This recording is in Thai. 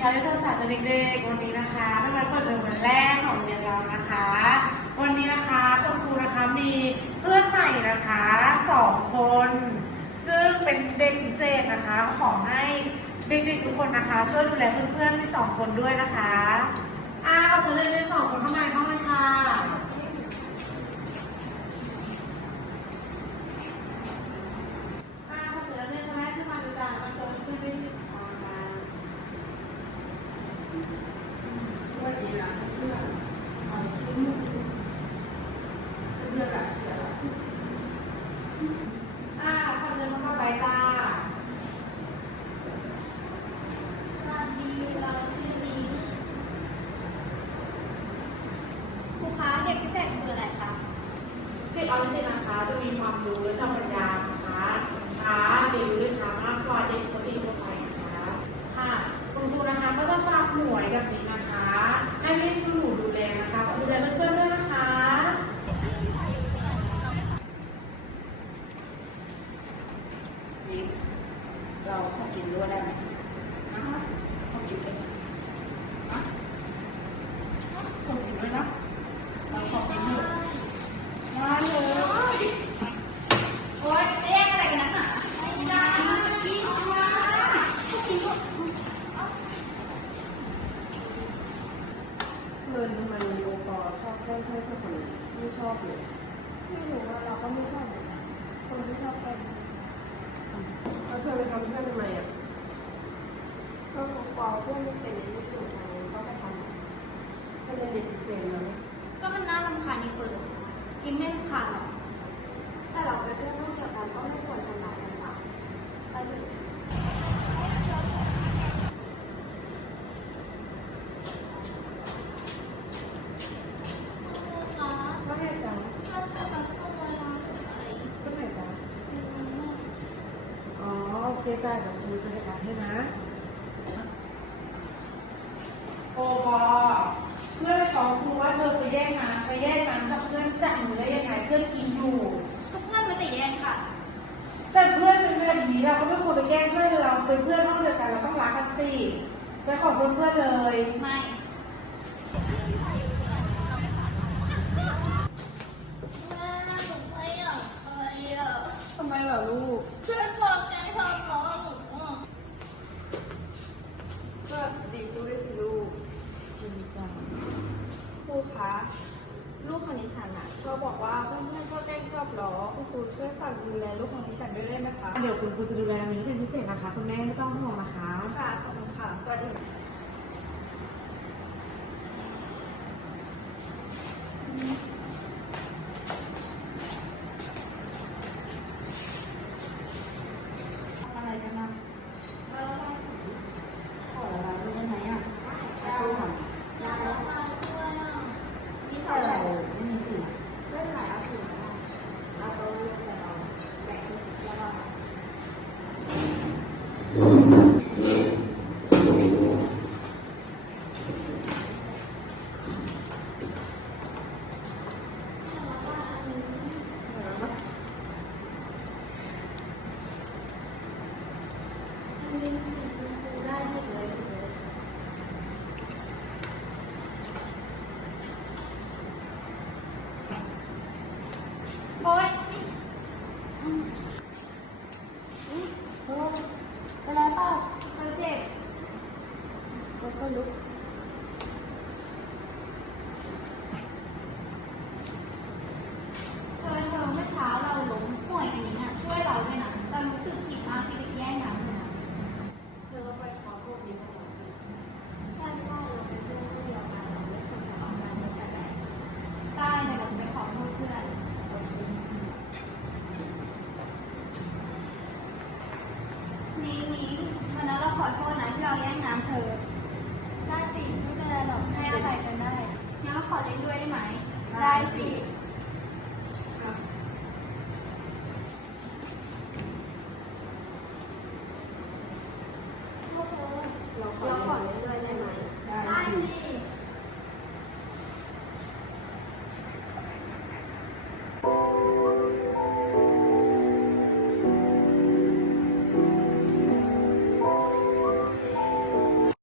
ชาวิทยาศาสตร์เด็กๆวันนี้นะคะนักเรีนเปิดเทอมวันแรกของเรียนเรานะคะ วันนี้นะคะคุณครูนะคะมีเพื่อนใหม่นะคะสองคน ซึ่งเป็นเด็กพิเศษนะคะขอให้เด็กๆทุกคนนะคะ ช่วยดูแลเพื่อนๆที่สองคนด้วยนะคะอ่าขอเชิญเด็กๆสองคนเข้ามาเข้ามาค่ะ เด็กออทิสติกนะคะจะมีความรู้และชอบปัญญานะคะช้าเรียนรู้ได้ช้ามากกว่าเด็กปกติทั่วไปนะคะค่ะคุณครูนะคะก็จะฝากหน่วยกับนี้นะคะ ให้พี่หนูดูแลนะคะขอดูแลเพื่อนๆด้วยนะคะยิ้มเราขอกินด้วยได้ไหมนะขอกินได้ไหมนะขอกินด้วยนะเราขอกินด้วยมาเลย โอ๊ยเรียกอะไรกันนะไม่ได้กินมากินก็ เพื่อนทำไมโอปอชอบแกล้งเพื่อนสักคนไม่ชอบเลยไม่รู้ว่าเราก็ไม่ชอบเหมือนกันคนที่ชอบเป็นแล้วเธอไปทำเพื่อนทำไมอะก็กลัวเพื่อนไม่เป็นในที่อยู่ทางนี้ก็ไปทำเพื่อนเป็นเด็กพิเศษนะก็มันน่ารำคาญนี่เฟิร์นอิมไม่รำคาญหรอกแต่เราเป็นเพื่อนร่วมเดียวกันก็ไม่ควรทำร้ายกันหรอกไปเเคจ้าเดี๋ยวครูจะจัดการให้นะ โอปอเพื่อนของครูว่าเธอไปแย่งน้ำไปแย่งน้ำจากเพื่อนจับมือได้ยังไงเพื่อนกินอยู่ ก็เพื่อนมาแต่แย่งกันแต่เพื่อนเป็นแบบนี้เราก็ไม่ควรไปแกล้งเพื่อนเราเป็นเพื่อนห้องเดียวกันเราต้องรักกันสิไปขอบคุณเพื่อนเลยไม่แม่หนูไม่อยากไปอะทำไมล่ะลูกเพื่อน รูคะลูกของดิฉันอะชอบบอกว่าเพื่อนๆชอบแกล้งชอบล้อคุณครูช่วยฝากดูแลลูกของดิฉันด้วยได้ไหมคะ เดี๋ยวคุณครูจะดูแลมีให้เป็นพิเศษนะคะ คุณแม่ไม่ต้องห่วงนะคะ ค่ะขอบคุณค่ะสวัสดี แล้วก็ลุกเธอเธอเมื่อเช้าเราล้มป่วยอันนี้น่ะช่วยเราด้วยนะเรารู้สึกผิดมากที่ไปแย่งน้ำเลยนะเธอไปขอโทษดีกว่าสิใช่ใช่เราเป็นเพื่อนร่วมเดียวกันเราไม่ควรจะออกมาด้วยกันแหละได้เดี๋ยวเราจะไปขอโทษเพื่อนโอเคนี้นี้วันนั้นเราขอโทษนะที่เราแย่งน้ำเธอ เล่นด้วยได้ไหม ได้สิเราขอ